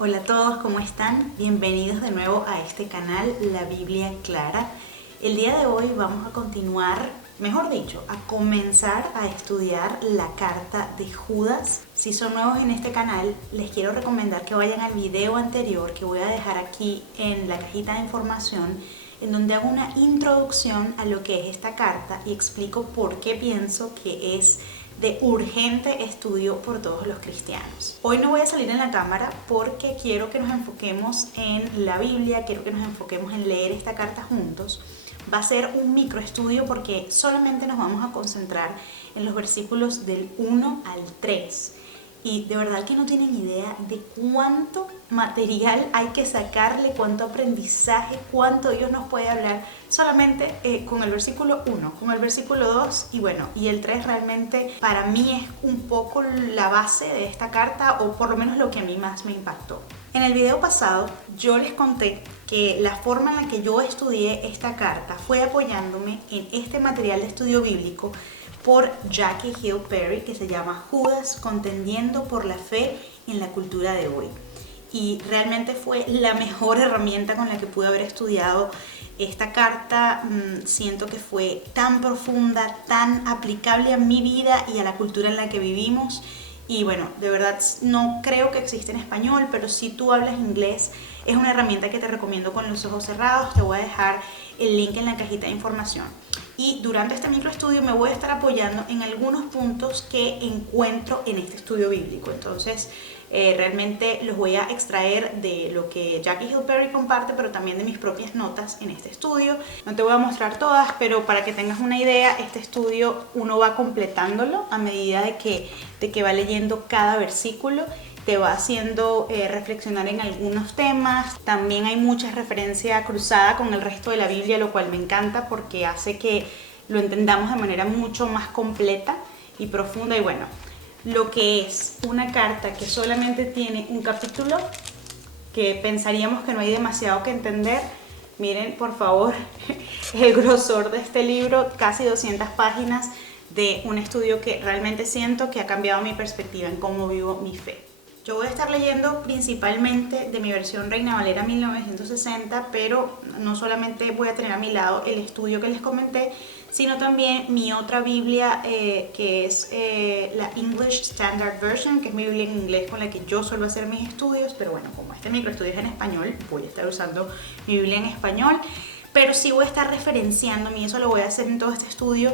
Hola a todos, ¿cómo están? Bienvenidos de nuevo a este canal, La Biblia Clara. El día de hoy vamos a continuar, mejor dicho, a comenzar a estudiar la carta de Judas. Si son nuevos en este canal, les quiero recomendar que vayan al video anterior que voy a dejar aquí en la cajita de información, en donde hago una introducción a lo que es esta carta y explico por qué pienso que es de urgente estudio por todos los cristianos. Hoy no voy a salir en la cámara porque quiero que nos enfoquemos en la Biblia, quiero que nos enfoquemos en leer esta carta juntos. Va a ser un microestudio porque solamente nos vamos a concentrar en los versículos del 1 al 3. Y de verdad que no tienen idea de cuánto material hay que sacarle, cuánto aprendizaje, cuánto Dios nos puede hablar solamente con el versículo 1, con el versículo 2 y bueno, y el 3 realmente para mí es un poco la base de esta carta, o por lo menos lo que a mí más me impactó. En el video pasado yo les conté que la forma en la que yo estudié esta carta fue apoyándome en este material de estudio bíblico por Jackie Hill Perry, que se llama Judas contendiendo por la fe en la cultura de hoy. Y realmente fue la mejor herramienta con la que pude haber estudiado esta carta. Siento que fue tan profunda, tan aplicable a mi vida y a la cultura en la que vivimos. Y bueno, de verdad no creo que exista en español, pero si tú hablas inglés, es una herramienta que te recomiendo con los ojos cerrados. Te voy a dejar el link en la cajita de información. Y durante este microestudio me voy a estar apoyando en algunos puntos que encuentro en este estudio bíblico. Entonces, realmente los voy a extraer de lo que Jackie Hill Perry comparte, pero también de mis propias notas en este estudio. No te voy a mostrar todas, pero para que tengas una idea, este estudio uno va completándolo a medida de que va leyendo cada versículo. Te va haciendo reflexionar en algunos temas. También hay mucha referencia cruzada con el resto de la Biblia, lo cual me encanta porque hace que lo entendamos de manera mucho más completa y profunda. Y bueno, lo que es una carta que solamente tiene un capítulo, que pensaríamos que no hay demasiado que entender. Miren, por favor, el grosor de este libro, casi 200 páginas de un estudio que realmente siento que ha cambiado mi perspectiva en cómo vivo mi fe. Yo voy a estar leyendo principalmente de mi versión Reina Valera 1960, pero no solamente voy a tener a mi lado el estudio que les comenté, sino también mi otra Biblia que es la English Standard Version, que es mi Biblia en inglés con la que yo suelo hacer mis estudios, pero bueno, como este microestudio es en español, voy a estar usando mi Biblia en español, pero sí voy a estar referenciándome, y eso lo voy a hacer en todo este estudio,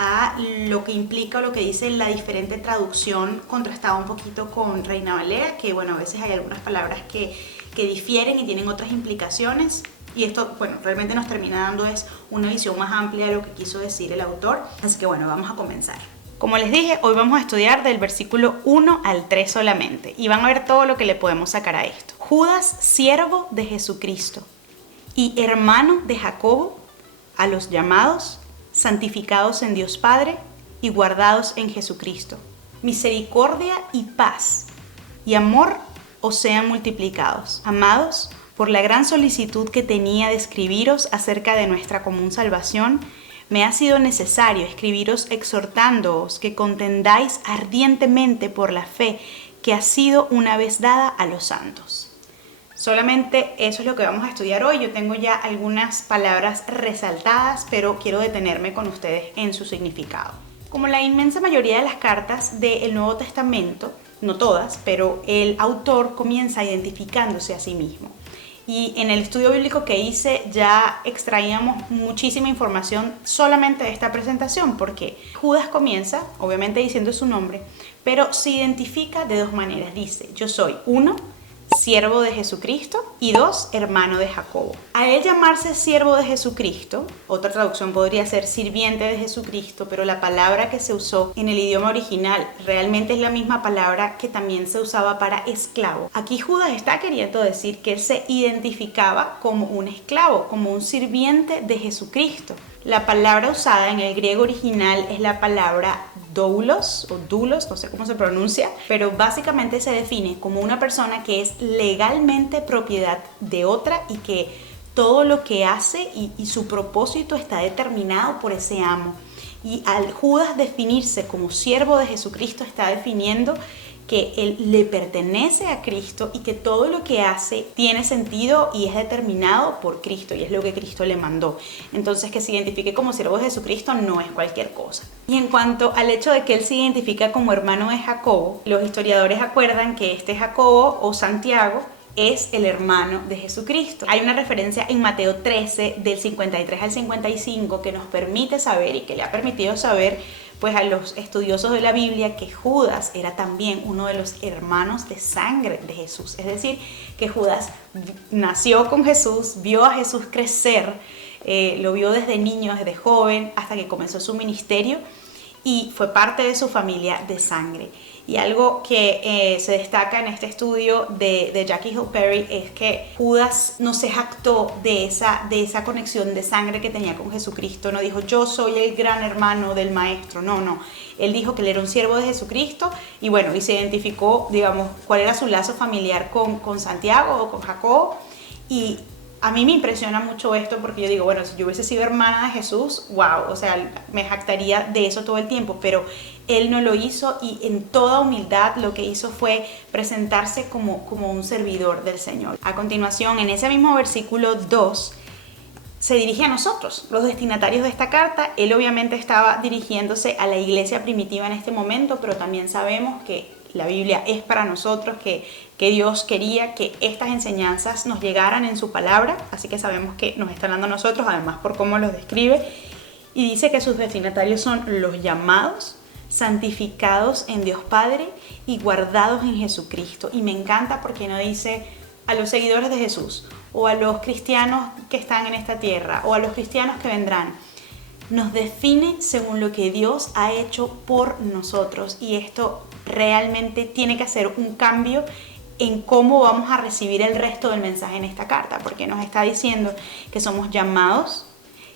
a lo que implica o lo que dice la diferente traducción, contrastada un poquito con Reina Valera, que bueno, a veces hay algunas palabras que difieren y tienen otras implicaciones, y esto, bueno, realmente nos termina dando es una visión más amplia de lo que quiso decir el autor. Así que bueno, vamos a comenzar. Como les dije, hoy vamos a estudiar del versículo 1 al 3 solamente, y van a ver todo lo que le podemos sacar a esto. Judas, siervo de Jesucristo y hermano de Jacobo, a los llamados, santificados en Dios Padre y guardados en Jesucristo. Misericordia y paz y amor os sean multiplicados. Amados, por la gran solicitud que tenía de escribiros acerca de nuestra común salvación, me ha sido necesario escribiros exhortándoos que contendáis ardientemente por la fe que ha sido una vez dada a los santos. Solamente eso es lo que vamos a estudiar hoy. Yo tengo ya algunas palabras resaltadas, pero quiero detenerme con ustedes en su significado. Como la inmensa mayoría de las cartas del Nuevo Testamento, no todas, pero el autor comienza identificándose a sí mismo. Y en el estudio bíblico que hice ya extraíamos muchísima información solamente de esta presentación, porque Judas comienza, obviamente diciendo su nombre, pero se identifica de dos maneras. Dice, yo soy uno, siervo de Jesucristo, y 2, hermano de Jacobo. A él llamarse siervo de Jesucristo, otra traducción podría ser sirviente de Jesucristo, pero la palabra que se usó en el idioma original realmente es la misma palabra que también se usaba para esclavo. Aquí Judas está queriendo decir que él se identificaba como un esclavo, como un sirviente de Jesucristo. La palabra usada en el griego original es la palabra doulos o doulos, no sé cómo se pronuncia, pero básicamente se define como una persona que es legalmente propiedad de otra y que todo lo que hace y su propósito está determinado por ese amo. Y al Judas definirse como siervo de Jesucristo está definiendo que él le pertenece a Cristo y que todo lo que hace tiene sentido y es determinado por Cristo y es lo que Cristo le mandó. Entonces, que se identifique como siervo de Jesucristo no es cualquier cosa. Y en cuanto al hecho de que él se identifica como hermano de Jacobo, los historiadores acuerdan que este Jacobo o Santiago es el hermano de Jesucristo. Hay una referencia en Mateo 13 del 53 al 55 que nos permite saber y que le ha permitido saber pues a los estudiosos de la Biblia que Judas era también uno de los hermanos de sangre de Jesús. Es decir, que Judas nació con Jesús, vio a Jesús crecer, lo vio desde niño, desde joven, hasta que comenzó su ministerio y fue parte de su familia de sangre. Y algo que se destaca en este estudio de Jackie Hill Perry es que Judas no se jactó de esa conexión de sangre que tenía con Jesucristo. No dijo, yo soy el gran hermano del maestro. No. Él dijo que él era un siervo de Jesucristo y bueno, y se identificó, digamos, cuál era su lazo familiar con Santiago o con Jacobo. Y a mí me impresiona mucho esto porque yo digo, bueno, si yo hubiese sido hermana de Jesús, wow, o sea, me jactaría de eso todo el tiempo, pero él no lo hizo y en toda humildad lo que hizo fue presentarse como un servidor del Señor. A continuación, en ese mismo versículo 2, se dirige a nosotros, los destinatarios de esta carta. Él obviamente estaba dirigiéndose a la iglesia primitiva en este momento, pero también sabemos que la Biblia es para nosotros, que Dios quería que estas enseñanzas nos llegaran en su palabra, así que sabemos que nos está hablando a nosotros, además por cómo los describe, y dice que sus destinatarios son los llamados, santificados en Dios Padre y guardados en Jesucristo. Y me encanta porque no dice a los seguidores de Jesús, o a los cristianos que están en esta tierra, o a los cristianos que vendrán. Nos define según lo que Dios ha hecho por nosotros, y esto realmente tiene que hacer un cambio en cómo vamos a recibir el resto del mensaje en esta carta, porque nos está diciendo que somos llamados,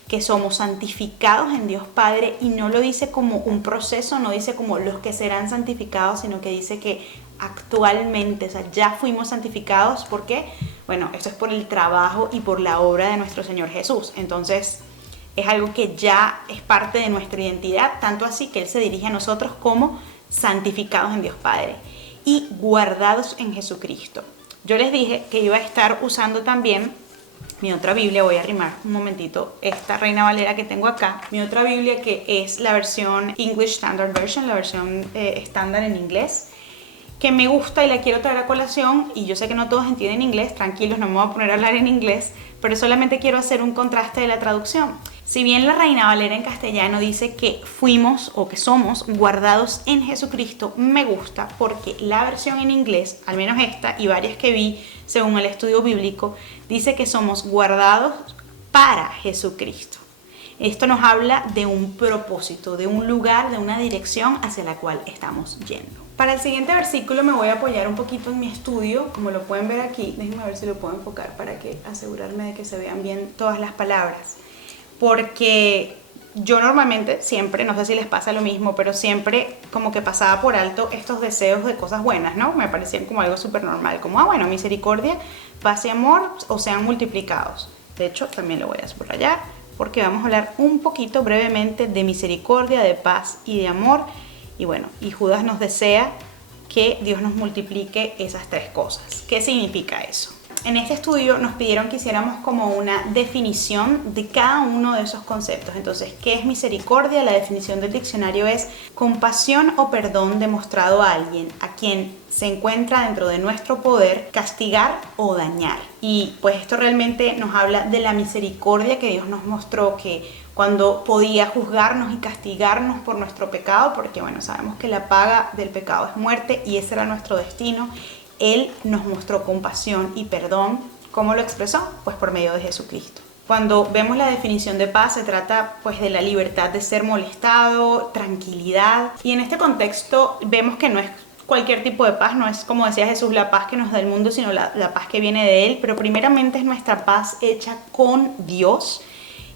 que somos santificados en Dios Padre, y no lo dice como un proceso, no dice como los que serán santificados, sino que dice que actualmente, o sea, ya fuimos santificados. ¿Por qué? Bueno, esto es por el trabajo y por la obra de nuestro Señor Jesús. Entonces, es algo que ya es parte de nuestra identidad, tanto así que Él se dirige a nosotros como santificados en Dios Padre y guardados en Jesucristo. Yo les dije que iba a estar usando también mi otra Biblia. Voy a arrimar un momentito esta Reina Valera que tengo acá. Mi otra Biblia, que es la versión English Standard Version, la versión estándar en inglés, que me gusta y la quiero traer a colación. Y yo sé que no todos entienden inglés, tranquilos, no me voy a poner a hablar en inglés, pero solamente quiero hacer un contraste de la traducción. Si bien la Reina Valera en castellano dice que fuimos o que somos guardados en Jesucristo, me gusta porque la versión en inglés, al menos esta y varias que vi según el estudio bíblico, dice que somos guardados para Jesucristo. Esto nos habla de un propósito, de un lugar, de una dirección hacia la cual estamos yendo. Para el siguiente versículo me voy a apoyar un poquito en mi estudio, como lo pueden ver aquí. Déjenme ver si lo puedo enfocar para asegurarme de que se vean bien todas las palabras. Porque yo normalmente siempre, no sé si les pasa lo mismo, pero siempre como que pasaba por alto estos deseos de cosas buenas, ¿no? Me parecían como algo súper normal, como, bueno, misericordia, paz y amor, o sean multiplicados. De hecho, también lo voy a subrayar, porque vamos a hablar un poquito brevemente de misericordia, de paz y de amor. Y bueno, y Judas nos desea que Dios nos multiplique esas tres cosas. ¿Qué significa eso? En este estudio nos pidieron que hiciéramos como una definición de cada uno de esos conceptos. Entonces, ¿qué es misericordia? La definición del diccionario es compasión o perdón demostrado a alguien a quien se encuentra dentro de nuestro poder castigar o dañar. Y pues esto realmente nos habla de la misericordia que Dios nos mostró, que cuando podía juzgarnos y castigarnos por nuestro pecado, porque bueno, sabemos que la paga del pecado es muerte y ese era nuestro destino, Él nos mostró compasión y perdón. ¿Cómo lo expresó? Pues por medio de Jesucristo. Cuando vemos la definición de paz, se trata pues de la libertad de ser molestado, tranquilidad. Y en este contexto vemos que no es cualquier tipo de paz, no es, como decía Jesús, la paz que nos da el mundo, sino la paz que viene de Él. Pero primeramente es nuestra paz hecha con Dios.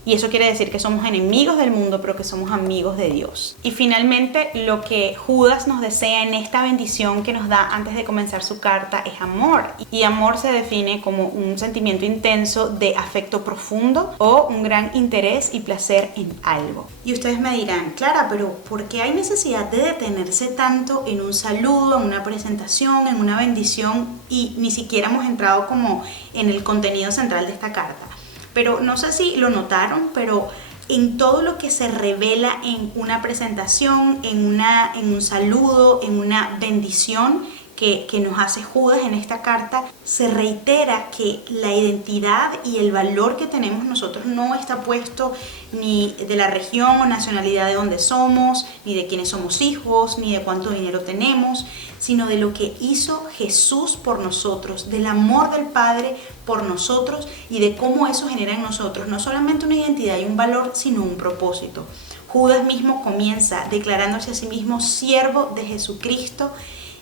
Y eso quiere decir que somos enemigos del mundo, pero que somos amigos de Dios. Y finalmente, lo que Judas nos desea en esta bendición que nos da antes de comenzar su carta es amor. Y amor se define como un sentimiento intenso de afecto profundo o un gran interés y placer en algo. Y ustedes me dirán, Clara, pero ¿por qué hay necesidad de detenerse tanto en un saludo, en una presentación, en una bendición y ni siquiera hemos entrado como en el contenido central de esta carta? Pero no sé si lo notaron, pero en todo lo que se revela en una presentación, en un saludo, en una bendición que nos hace Judas en esta carta, se reitera que la identidad y el valor que tenemos nosotros no está puesto ni de la región o nacionalidad de donde somos, ni de quiénes somos hijos, ni de cuánto dinero tenemos, sino de lo que hizo Jesús por nosotros, del amor del Padre por nosotros y de cómo eso genera en nosotros no solamente una identidad y un valor, sino un propósito. Judas mismo comienza declarándose a sí mismo siervo de Jesucristo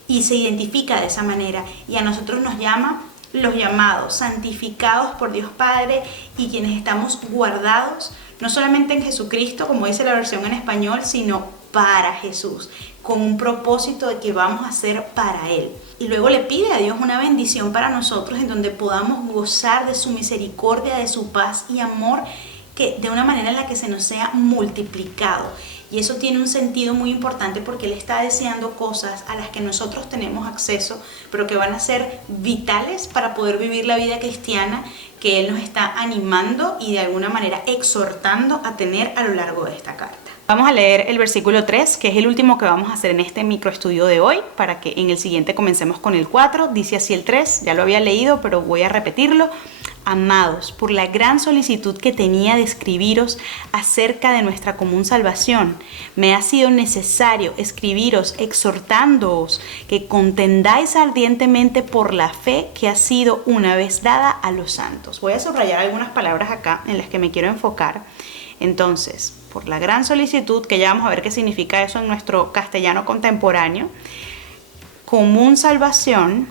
y se identifica de esa manera, y a nosotros nos llama los llamados, santificados por Dios Padre, y quienes estamos guardados no solamente en Jesucristo, como dice la versión en español, sino para Jesús, con un propósito de que vamos a ser para Él. Y luego le pide a Dios una bendición para nosotros en donde podamos gozar de su misericordia, de su paz y amor, que de una manera en la que se nos sea multiplicado. Y eso tiene un sentido muy importante porque Él está deseando cosas a las que nosotros tenemos acceso, pero que van a ser vitales para poder vivir la vida cristiana que Él nos está animando y de alguna manera exhortando a tener a lo largo de esta carta. Vamos a leer el versículo 3, que es el último que vamos a hacer en este microestudio de hoy, para que en el siguiente comencemos con el 4. Dice así el 3, ya lo había leído, pero voy a repetirlo. Amados, por la gran solicitud que tenía de escribiros acerca de nuestra común salvación, me ha sido necesario escribiros exhortándoos que contendáis ardientemente por la fe que ha sido una vez dada a los santos. Voy a subrayar algunas palabras acá en las que me quiero enfocar. Entonces, por la gran solicitud, que ya vamos a ver qué significa eso en nuestro castellano contemporáneo, común salvación,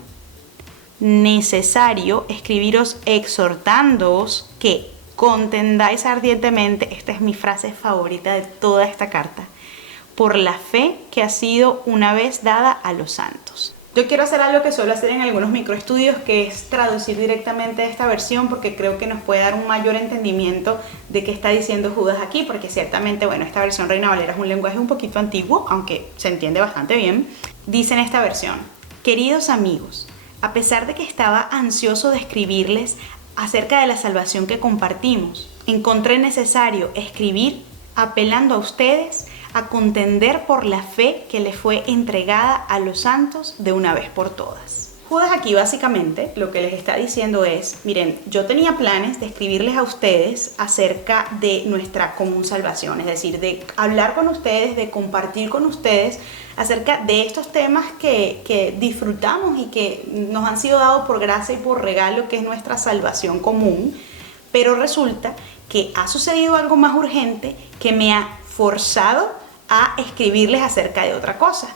necesario escribiros exhortándoos que contendáis ardientemente, esta es mi frase favorita de toda esta carta, por la fe que ha sido una vez dada a los santos. Yo quiero hacer algo que suelo hacer en algunos microestudios, que es traducir directamente esta versión, porque creo que nos puede dar un mayor entendimiento de qué está diciendo Judas aquí, porque ciertamente, bueno, esta versión Reina Valera es un lenguaje un poquito antiguo, aunque se entiende bastante bien. Dice en esta versión: queridos amigos, a pesar de que estaba ansioso de escribirles acerca de la salvación que compartimos, encontré necesario escribir apelando a ustedes a contender por la fe que le fue entregada a los santos de una vez por todas. Judas aquí básicamente lo que les está diciendo es: miren, yo tenía planes de escribirles a ustedes acerca de nuestra común salvación, es decir, de hablar con ustedes, de compartir con ustedes acerca de estos temas que disfrutamos y que nos han sido dados por gracia y por regalo, que es nuestra salvación común. Pero resulta que ha sucedido algo más urgente que me ha forzado a escribirles acerca de otra cosa,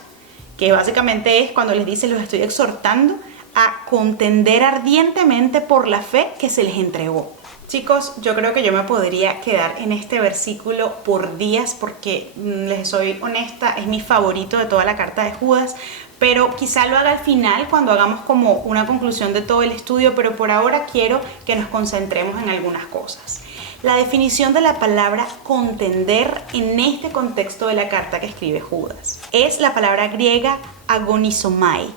que básicamente es cuando les dice: los estoy exhortando a contender ardientemente por la fe que se les entregó. Chicos, yo creo que yo me podría quedar en este versículo por días, porque les soy honesta, es mi favorito de toda la carta de Judas, pero quizá lo haga al final cuando hagamos como una conclusión de todo el estudio, pero por ahora quiero que nos concentremos en algunas cosas. La definición de la palabra contender en este contexto de la carta que escribe Judas es la palabra griega agonizomai,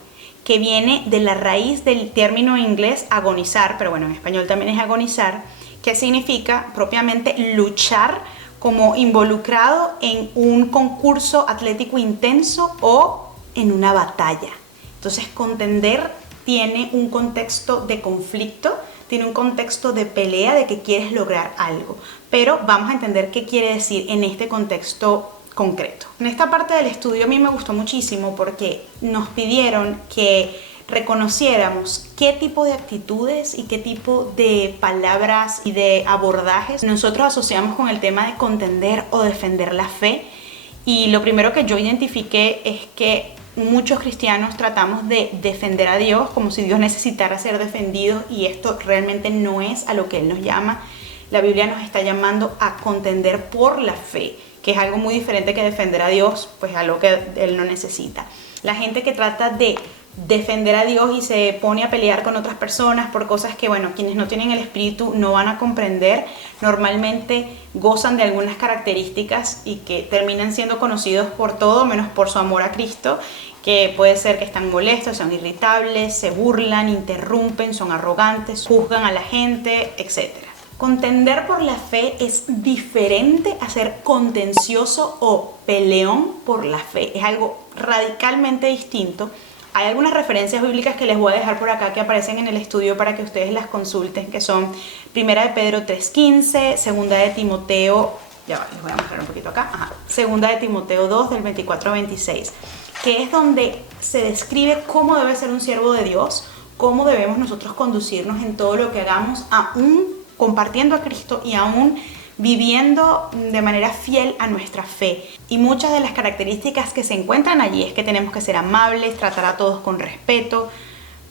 que viene de la raíz del término inglés agonizar, pero bueno, en español también es agonizar, que significa propiamente luchar como involucrado en un concurso atlético intenso o en una batalla. Entonces, contender tiene un contexto de conflicto, tiene un contexto de pelea, de que quieres lograr algo, pero vamos a entender qué quiere decir en este contexto concreto. En esta parte del estudio a mí me gustó muchísimo porque nos pidieron que reconociéramos qué tipo de actitudes y qué tipo de palabras y de abordajes nosotros asociamos con el tema de contender o defender la fe. Y lo primero que yo identifiqué es que muchos cristianos tratamos de defender a Dios como si Dios necesitara ser defendido, y esto realmente no es a lo que Él nos llama. la Biblia nos está llamando a contender por la fe, que es algo muy diferente que defender a Dios, pues algo que Él no necesita. La gente que trata de defender a Dios y se pone a pelear con otras personas por cosas que, bueno, quienes no tienen el Espíritu no van a comprender, normalmente gozan de algunas características y que terminan siendo conocidos por todo menos por su amor a Cristo, que puede ser que están molestos, son irritables, se burlan, interrumpen, son arrogantes, juzgan a la gente, etc. Contender por la fe es diferente a ser contencioso o peleón por la fe. Es algo radicalmente distinto. Hay algunas referencias bíblicas que les voy a dejar por acá que aparecen en el estudio para que ustedes las consulten, que son 1 de Pedro 3:15, 2 de Timoteo, ya va, les voy a mostrar un poquito acá, 2 de Timoteo 2 del 24 al 26, que es donde se describe cómo debe ser un siervo de Dios, cómo debemos nosotros conducirnos en todo lo que hagamos, aún compartiendo a Cristo y aún viviendo de manera fiel a nuestra fe. Y muchas de las características que se encuentran allí es que tenemos que ser amables, tratar a todos con respeto,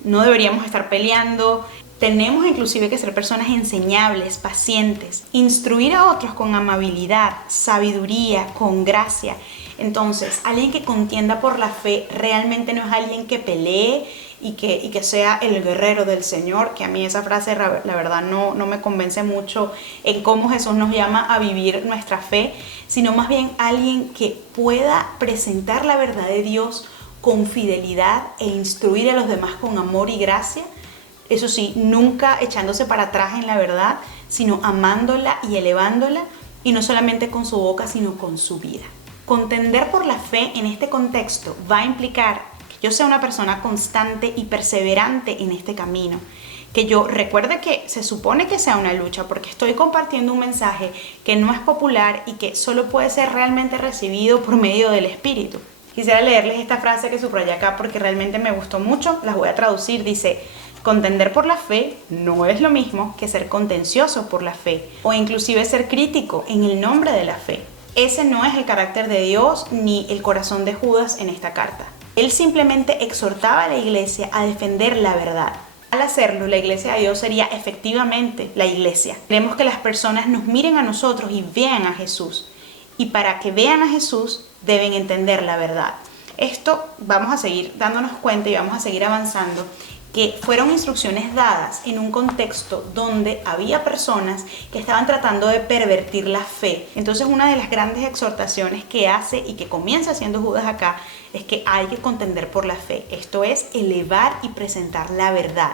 no deberíamos estar peleando, tenemos inclusive que ser personas enseñables, pacientes, instruir a otros con amabilidad, sabiduría, con gracia. Entonces, alguien que contienda por la fe realmente no es alguien que pelee y que sea el guerrero del Señor, que a mí esa frase la verdad no me convence mucho en cómo Jesús nos llama a vivir nuestra fe, sino más bien alguien que pueda presentar la verdad de Dios con fidelidad e instruir a los demás con amor y gracia. Eso sí, nunca echándose para atrás en la verdad, sino amándola y elevándola, y no solamente con su boca, sino con su vida. Contender por la fe en este contexto va a implicar que yo sea una persona constante y perseverante en este camino, que yo recuerde que se supone que sea una lucha porque estoy compartiendo un mensaje que no es popular y que solo puede ser realmente recibido por medio del Espíritu. Quisiera leerles esta frase que subrayé acá porque realmente me gustó mucho, las voy a traducir, dice: contender por la fe no es lo mismo que ser contencioso por la fe o inclusive ser crítico en el nombre de la fe. Ese no es el carácter de Dios ni el corazón de Judas en esta carta. Él simplemente exhortaba a la iglesia a defender la verdad. Al hacerlo, la iglesia de Dios sería efectivamente la iglesia. Queremos que las personas nos miren a nosotros y vean a Jesús. Y para que vean a Jesús, deben entender la verdad. Esto vamos a seguir dándonos cuenta y vamos a seguir avanzando, que fueron instrucciones dadas en un contexto donde había personas que estaban tratando de pervertir la fe. Entonces, una de las grandes exhortaciones que hace y que comienza haciendo Judas acá es que hay que contender por la fe. Esto es elevar y presentar la verdad,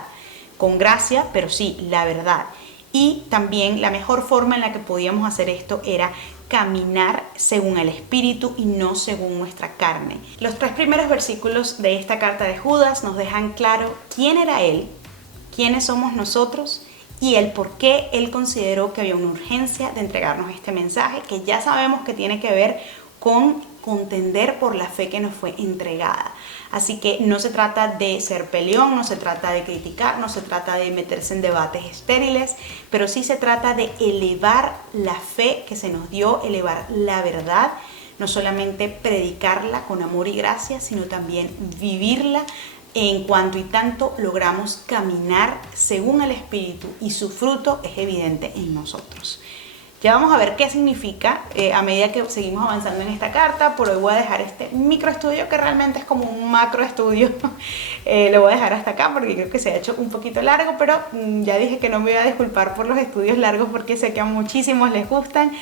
con gracia, pero sí, la verdad. Y también la mejor forma en la que podíamos hacer esto era caminar según el Espíritu y no según nuestra carne. Los 3 primeros versículos de esta carta de Judas nos dejan claro quién era él, quiénes somos nosotros y el por qué él consideró que había una urgencia de entregarnos este mensaje, que ya sabemos que tiene que ver con contender por la fe que nos fue entregada. Así que no se trata de ser peleón, no se trata de criticar, no se trata de meterse en debates estériles, pero sí se trata de elevar la fe que se nos dio, elevar la verdad, no solamente predicarla con amor y gracia, sino también vivirla en cuanto y tanto logramos caminar según el Espíritu y su fruto es evidente en nosotros. Ya vamos a ver qué significa a medida que seguimos avanzando en esta carta. Por hoy voy a dejar este microestudio que realmente es como un macroestudio. Lo voy a dejar hasta acá porque creo que se ha hecho un poquito largo, pero ya dije que no me voy a disculpar por los estudios largos porque sé que a muchísimos les gustan.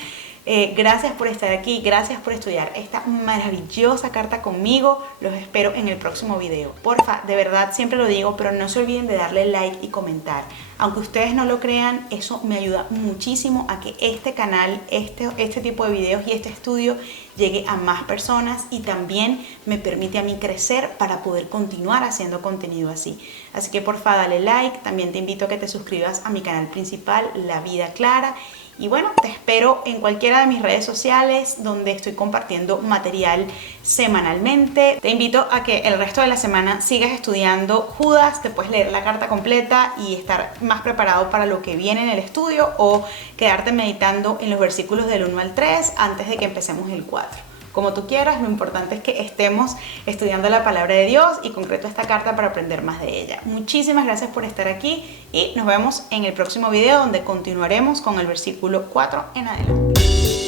Gracias por estar aquí, gracias por estudiar esta maravillosa carta conmigo. Los espero en el próximo video. Porfa, de verdad siempre lo digo, pero no se olviden de darle like y comentar. Aunque ustedes no lo crean, eso me ayuda muchísimo a que este canal, este tipo de videos y este estudio llegue a más personas y también me permite a mí crecer para poder continuar haciendo contenido así. Así que porfa, dale like. También te invito a que te suscribas a mi canal principal, La Vida Clara. Y bueno, te espero en cualquiera de mis redes sociales donde estoy compartiendo material semanalmente. Te invito a que el resto de la semana sigas estudiando Judas, te puedes leer la carta completa y estar más preparado para lo que viene en el estudio o quedarte meditando en los versículos del 1 al 3 antes de que empecemos el 4. como tú quieras. Lo importante es que estemos estudiando la palabra de Dios y concreto esta carta para aprender más de ella. Muchísimas gracias por estar aquí y nos vemos en el próximo video donde continuaremos con el versículo 4 en adelante.